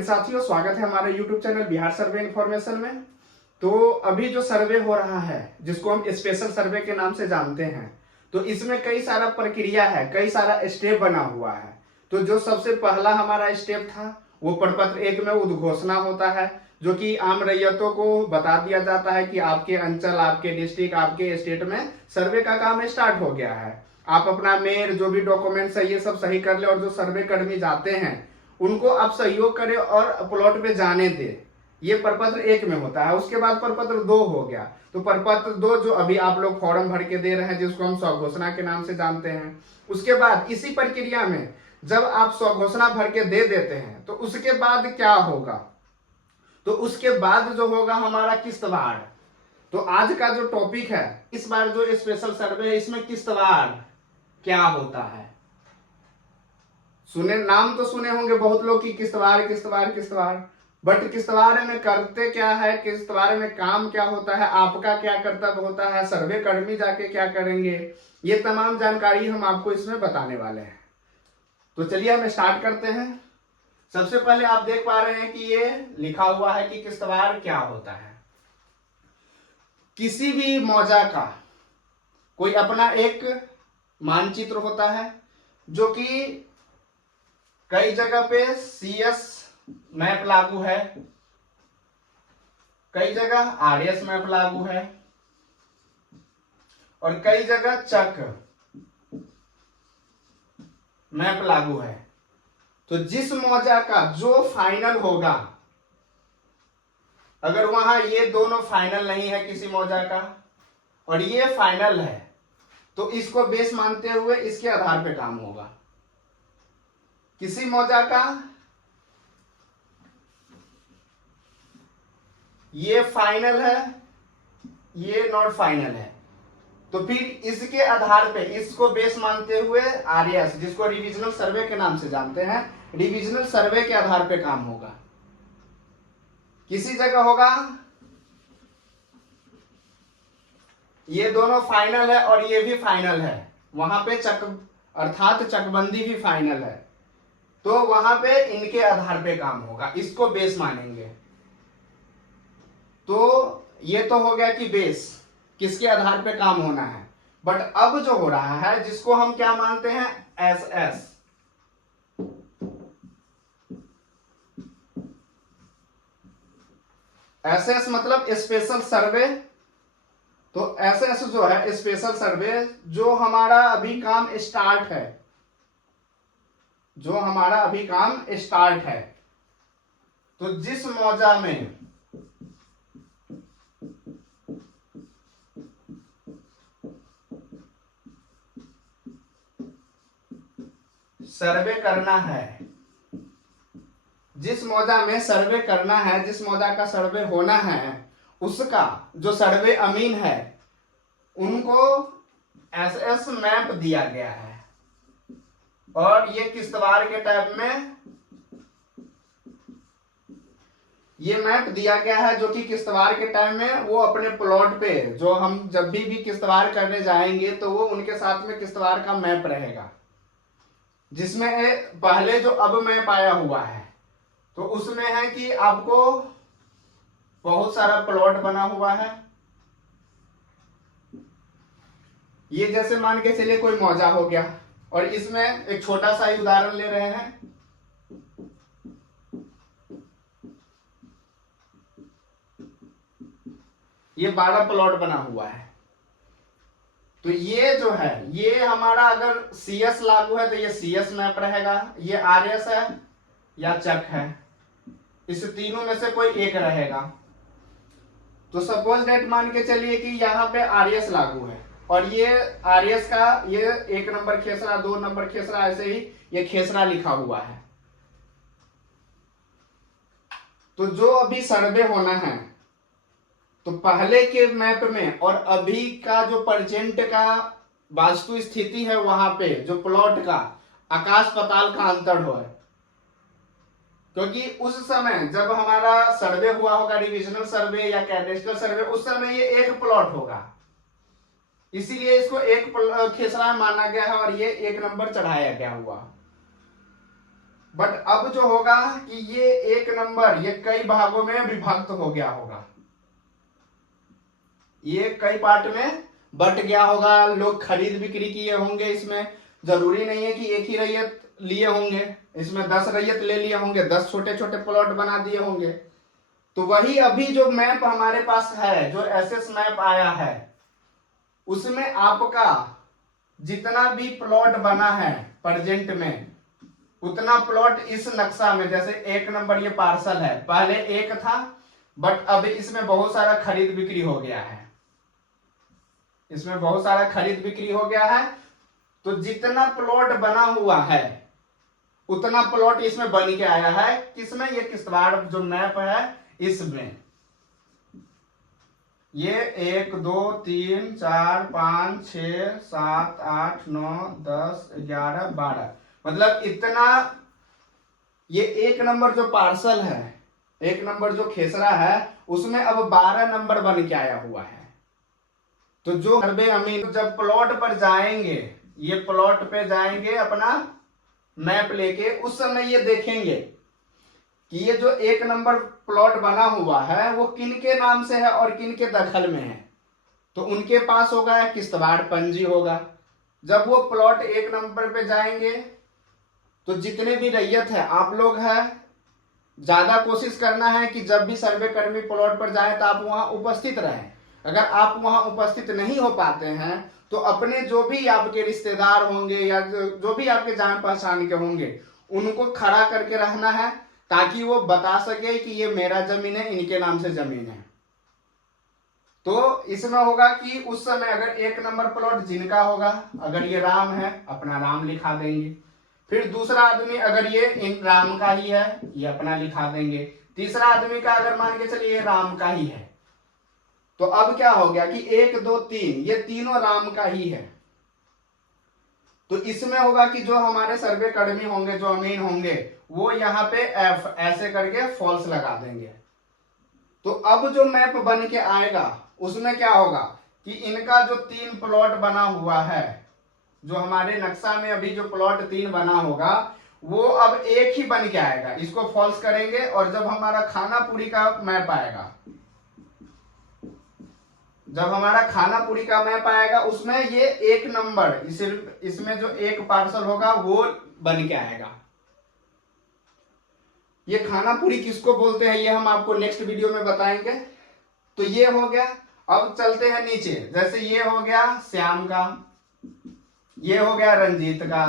साथियों, स्वागत है हमारे YouTube चैनल बिहार सर्वे इन्फॉर्मेशन में। तो अभी जो सर्वे हो रहा है जिसको हम स्पेशल सर्वे के नाम से जानते हैं, तो इसमें कई सारा प्रक्रिया है, कई सारा स्टेप बना हुआ है। तो जो सबसे पहला हमारा स्टेप था वो प्रपत्र 1 में उद्घोषणा होता है, जो कि आम रैयतों को बता दिया जाता है कि आपके अंचल, आपके डिस्ट्रिक्ट, आपके स्टेट में सर्वे का काम स्टार्ट हो गया है। आप अपना मेल, जो भी डॉक्यूमेंट्स है, ये सब सही कर ले और जो सर्वे कर्मी जाते हैं उनको आप सहयोग करें और प्लॉट पे जाने दें। ये प्रपत्र 1 में होता है। उसके बाद प्रपत्र 2 हो गया। तो प्रपत्र 2 जो अभी आप लोग फॉर्म भर के दे रहे हैं, जिसको हम स्वघोषणा के नाम से जानते हैं। उसके बाद इसी प्रक्रिया में जब आप स्वघोषणा भर के दे देते हैं तो उसके बाद क्या होगा, तो उसके बाद जो होगा हमारा किस्तवाड़। तो आज का जो टॉपिक है, इस बार जो स्पेशल सर्वे है, इसमें किस्तवाड़ क्या होता है। सुने, नाम तो सुने होंगे बहुत लोग कि किस्तवाड़ किस्तवाड़ किस्तवाड़, बट किस्तवाड़ में करते क्या है, किस्तवाड़ में काम क्या होता है, आपका क्या कर्तव्य होता है, सर्वे कर्मी जाके क्या करेंगे, ये तमाम जानकारी हम आपको इसमें बताने वाले हैं। तो चलिए हम स्टार्ट करते हैं। सबसे पहले आप देख पा रहे हैं कि ये लिखा हुआ है कि किस्तवाड़ क्या होता है। किसी भी मौजा का कोई अपना एक मानचित्र होता है, जो कि कई जगह पे CS मैप लागू है, कई जगह RS मैप लागू है और कई जगह चक मैप लागू है। तो जिस मौजा का जो फाइनल होगा, अगर वहां ये दोनों फाइनल नहीं है किसी मौजा का और ये फाइनल है, तो इसको बेस मानते हुए इसके आधार पे काम होगा। किसी मौजा का ये फाइनल है, ये नॉट फाइनल है, तो फिर इसके आधार पे इसको बेस मानते हुए RS, जिसको रिविजनल सर्वे के नाम से जानते हैं, रिविजनल सर्वे के आधार पे काम होगा। किसी जगह होगा ये दोनों फाइनल है और ये भी फाइनल है, वहां पे चक अर्थात चकबंदी भी फाइनल है, तो वहां पे इनके आधार पे काम होगा, इसको बेस मानेंगे। तो ये तो हो गया कि बेस किसके आधार पे काम होना है। बट अब जो हो रहा है, जिसको हम क्या मानते हैं, SS। SS मतलब स्पेशल सर्वे। तो SS जो है स्पेशल सर्वे, जो हमारा अभी काम स्टार्ट है, जो हमारा अभी काम स्टार्ट है। तो जिस मौजा में सर्वे करना है, जिस मौजा में सर्वे करना है, जिस मौजा का सर्वे होना है, उसका जो सर्वे अमीन है, उनको SS मैप दिया गया है। और ये किस्तवाड़ के टाइप में ये मैप दिया गया है, जो कि किस्तवाड़ के टाइम में वो अपने प्लॉट पे, जो हम जब भी किस्तवाड़ करने जाएंगे तो वो उनके साथ में किस्तवाड़ का मैप रहेगा, जिसमें पहले जो अब मैप आया हुआ है, तो उसमें है कि आपको बहुत सारा प्लॉट बना हुआ है। ये जैसे मान के चलिए कोई मौजा हो गया, और इसमें एक छोटा सा उदाहरण ले रहे हैं। ये 12 प्लॉट बना हुआ है। तो ये जो है, ये हमारा अगर CS लागू है तो ये CS मैप रहेगा, ये RS है या चक है, इस तीनों में से कोई एक रहेगा। तो सपोज डेट मान के चलिए कि यहाँ पे RS लागू है और ये RS का ये 1 नंबर खेसरा, 2 नंबर खेसरा, ऐसे ही ये खेसरा लिखा हुआ है। तो जो अभी सर्वे होना है, तो पहले के मैप में और अभी का जो प्रेजेंट का वास्तु स्थिति है, वहां पे जो प्लॉट का आकाश पाताल का अंतर हो है। क्योंकि उस समय जब हमारा सर्वे हुआ होगा, रिविजनल सर्वे या कैडेस्ट्रल सर्वे, उस समय ये एक प्लॉट होगा, इसीलिए इसको एक खेसरा माना गया है और ये 1 नंबर चढ़ाया गया हुआ। बट अब जो होगा कि ये एक नंबर ये कई भागों में विभक्त हो गया होगा, ये कई पार्ट में बट गया होगा। लोग खरीद बिक्री किए होंगे, इसमें जरूरी नहीं है कि एक ही रैयत लिए होंगे, इसमें 10 रैयत ले लिए होंगे, 10 छोटे छोटे प्लॉट बना दिए होंगे। तो वही अभी जो मैप हमारे पास है, जो एसएस मैप आया है, उसमें आपका जितना भी प्लॉट बना है प्रेजेंट में, उतना प्लॉट इस नक्शा में, जैसे 1 नंबर ये पार्सल है, पहले एक था बट अब इसमें बहुत सारा खरीद बिक्री हो गया है, इसमें बहुत सारा खरीद बिक्री हो गया है। तो जितना प्लॉट बना हुआ है उतना प्लॉट इसमें बन के आया है, किसमें, ये किश्तवाड़ जो मैप है इसमें। ये 1 2 3 4 5 6 7 8 9 10 11 12, मतलब इतना। ये 1 नंबर जो पार्सल है, 1 नंबर जो खेसरा है, उसमें अब 12 नंबर बन के आया हुआ है। तो जो सर्वे अमीन जब प्लॉट पर जाएंगे, ये प्लॉट पे जाएंगे अपना मैप लेके, उस समय ये देखेंगे कि ये जो 1 नंबर प्लॉट बना हुआ है वो किनके नाम से है और किनके दखल में है। तो उनके पास होगा या किश्तवाड़ पंजी होगा। जब वो प्लॉट 1 नंबर पे जाएंगे तो जितने भी रैयत है, आप लोग है, ज्यादा कोशिश करना है कि जब भी सर्वे कर्मी प्लॉट पर जाए तो आप वहां उपस्थित रहें। अगर आप वहां उपस्थित नहीं हो पाते हैं तो अपने जो भी आपके रिश्तेदार होंगे या जो भी आपके जान पहचान के होंगे, उनको खड़ा करके रहना है, ताकि वो बता सके कि ये मेरा जमीन है, इनके नाम से जमीन है। तो इसमें होगा कि उस समय अगर 1 नंबर प्लॉट जिनका होगा, अगर ये राम है, अपना राम लिखा देंगे। फिर दूसरा आदमी अगर ये इन राम का ही है, ये अपना लिखा देंगे। तीसरा आदमी का अगर मान के चलिए ये राम का ही है, तो अब क्या हो गया कि 1 2 3 ये तीनों राम का ही है। तो इसमें होगा कि जो हमारे सर्वे कर्मी होंगे, जो अमीन होंगे, वो यहाँ पे एफ ऐसे करके फॉल्स लगा देंगे। तो अब जो मैप बन के आएगा उसमें क्या होगा कि इनका जो 3 प्लॉट बना हुआ है, जो हमारे नक्शा में अभी जो प्लॉट 3 बना होगा, वो अब एक ही बन के आएगा। इसको फॉल्स करेंगे और जब हमारा खानापुरी का मैप आएगा, जब हमारा खानापुरी का मैप आएगा, उसमें ये 1 नंबर इसमें जो 1 पार्सल होगा वो बन के आएगा। ये खानापुरी किसको बोलते हैं ये हम आपको नेक्स्ट वीडियो में बताएंगे। तो ये हो गया। अब चलते हैं नीचे, जैसे ये हो गया श्याम का, ये हो गया रंजीत का,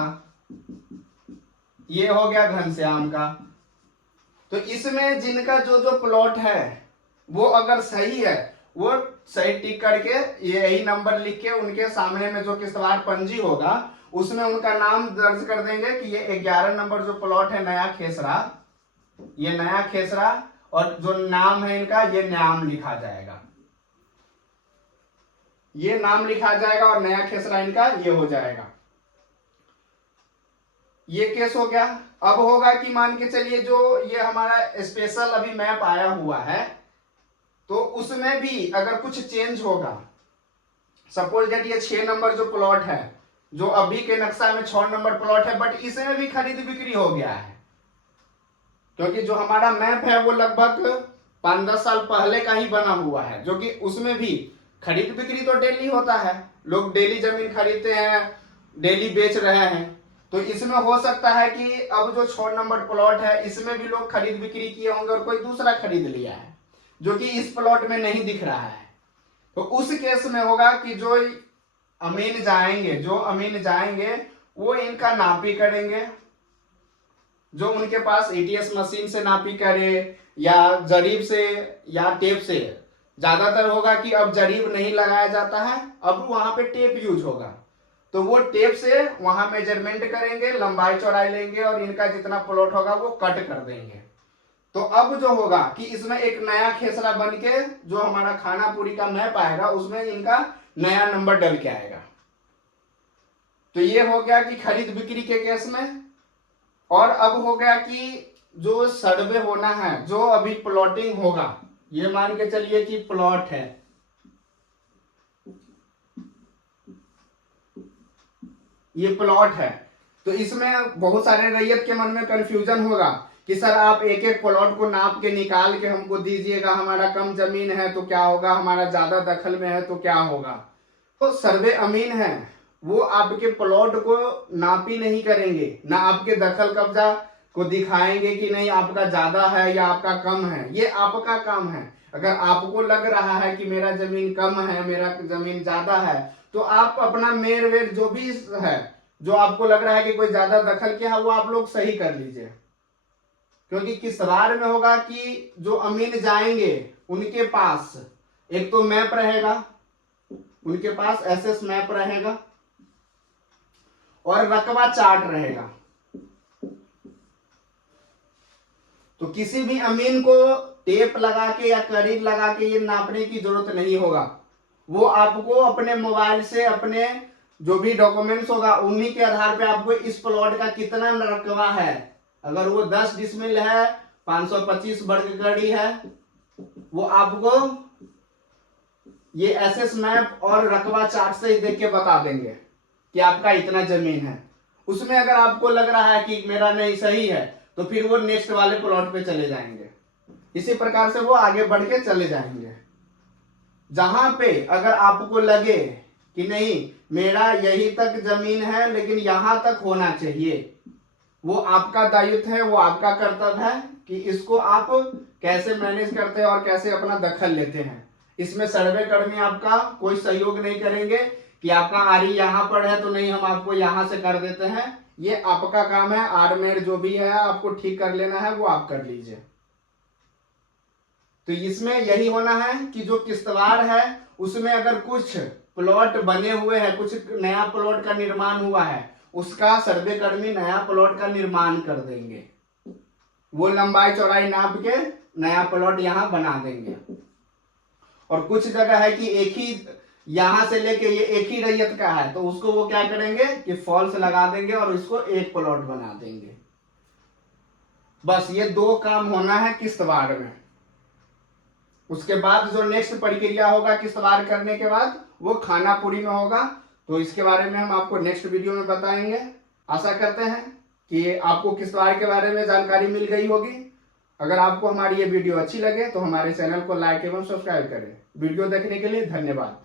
ये हो गया घनश्याम का। तो इसमें जिनका जो जो प्लॉट है वो अगर सही है, वो सही टिक करके यही नंबर लिख के उनके सामने में जो किश्तवाड़ पंजी होगा उसमें उनका नाम दर्ज कर देंगे कि ये 11 नंबर जो प्लॉट है नया खेसरा, ये नया खेसरा, और जो नाम है इनका ये नाम लिखा जाएगा, ये नाम लिखा जाएगा और नया खेसरा इनका ये हो जाएगा। ये केस हो गया। अब होगा कि मान के चलिए जो ये हमारा स्पेशल अभी मैप आया हुआ है, तो उसमें भी अगर कुछ चेंज होगा, सपोज दैट ये 6 नंबर जो प्लॉट है, जो अभी के नक्शा में 6 नंबर प्लॉट है, बट इसमें भी खरीद बिक्री हो गया है, क्योंकि जो हमारा मैप है वो लगभग 5-10 साल पहले का ही बना हुआ है, जो कि उसमें भी खरीद बिक्री तो डेली होता है, लोग डेली जमीन खरीदते हैं, डेली बेच रहे हैं। तो इसमें हो सकता है कि अब जो 6 नंबर प्लॉट है इसमें भी लोग खरीद बिक्री किए होंगे और कोई दूसरा खरीद लिया है जो कि इस प्लॉट में नहीं दिख रहा है। तो उस केस में होगा कि जो अमीन जाएंगे वो इनका नापी करेंगे, जो उनके पास एटीएस मशीन से नापी करे या जरीब से या टेप से। ज्यादातर होगा कि अब जरीब नहीं लगाया जाता है, अब वहां पे टेप यूज होगा, तो वो टेप से वहां मेजरमेंट करेंगे, लंबाई चौड़ाई लेंगे और इनका जितना प्लॉट होगा वो कट कर देंगे। तो अब जो होगा कि इसमें एक नया खेसरा बन के जो हमारा खानापुरी का मैप आएगा उसमें इनका नया नंबर डल के आएगा। तो ये हो गया कि खरीद बिक्री के केस में। और अब हो गया कि जो सर्वे होना है, जो अभी प्लॉटिंग होगा, ये मान के चलिए कि प्लॉट है, ये प्लॉट है, तो इसमें बहुत सारे रैयत के मन में कंफ्यूजन होगा कि सर आप एक एक प्लॉट को नाप के निकाल के हमको दीजिएगा, हमारा कम जमीन है तो क्या होगा, हमारा ज्यादा दखल में है तो क्या होगा। तो सर्वे अमीन है, वो आपके प्लॉट को नापी नहीं करेंगे, ना आपके दखल कब्जा को दिखाएंगे कि नहीं आपका ज्यादा है या आपका कम है। ये आपका काम है। अगर आपको लग रहा है कि मेरा जमीन कम है, मेरा जमीन ज्यादा है, तो आप अपना मेर वेर जो भी है, जो आपको लग रहा है कि कोई ज्यादा दखल किया है, वो आप लोग सही कर लीजिए। क्योंकि किस्तवार में होगा कि जो अमीन जाएंगे उनके पास एक तो मैप रहेगा, उनके पास एसएस मैप रहेगा और रकबा चार्ट रहेगा। तो किसी भी अमीन को टेप लगा के या करीब लगा के ये नापने की जरूरत नहीं होगा। वो आपको अपने मोबाइल से अपने जो भी डॉक्यूमेंट्स होगा उन्हीं के आधार पे आपको इस प्लॉट का कितना रकबा है, अगर वो 10 डिसमिल है, 525 वर्ग गड़ी है, वो आपको ये एसएस मैप और रकबा चार्ट से ही देख के बता देंगे कि आपका इतना जमीन है। उसमें अगर आपको लग रहा है कि मेरा नहीं सही है, तो फिर वो नेक्स्ट वाले प्लॉट पे चले जाएंगे। इसी प्रकार से वो आगे बढ़ के चले जाएंगे। जहां पे अगर आपको लगे कि नहीं मेरा यही तक जमीन है लेकिन यहां तक होना चाहिए, वो आपका दायित्व है, वो आपका कर्तव्य है कि इसको आप कैसे मैनेज करते हैं और कैसे अपना दखल लेते हैं। इसमें सर्वे कर्मी आपका कोई सहयोग नहीं करेंगे कि आपका आरी यहां पर है तो नहीं हम आपको यहां से कर देते हैं। ये आपका काम है, आरमेर जो भी है आपको ठीक कर लेना है, वो आप कर लीजिए। तो इसमें यही होना है कि जो किस्तवार है उसमें अगर कुछ प्लॉट बने हुए हैं, कुछ नया प्लॉट का निर्माण हुआ है, उसका सर्वे कर्मी नया प्लॉट का निर्माण कर देंगे। वो लंबाई चौड़ाई नाप के नया प्लॉट यहां बना देंगे। और कुछ जगह है कि एक ही यहां से लेके ये एक ही रैयत का है, तो उसको वो क्या करेंगे कि फॉल्स लगा देंगे और इसको एक प्लॉट बना देंगे। बस ये 2 काम होना है किस्तवार में। उसके बाद जो नेक्स्ट प्रक्रिया होगा किस्तवार करने के बाद, वो खानापुरी में होगा। तो इसके बारे में हम आपको नेक्स्ट वीडियो में बताएंगे। आशा करते हैं कि आपको किस्तवार के बारे में जानकारी मिल गई होगी। अगर आपको हमारी ये वीडियो अच्छी लगे तो हमारे चैनल को लाइक एवं सब्सक्राइब करें। वीडियो देखने के लिए धन्यवाद।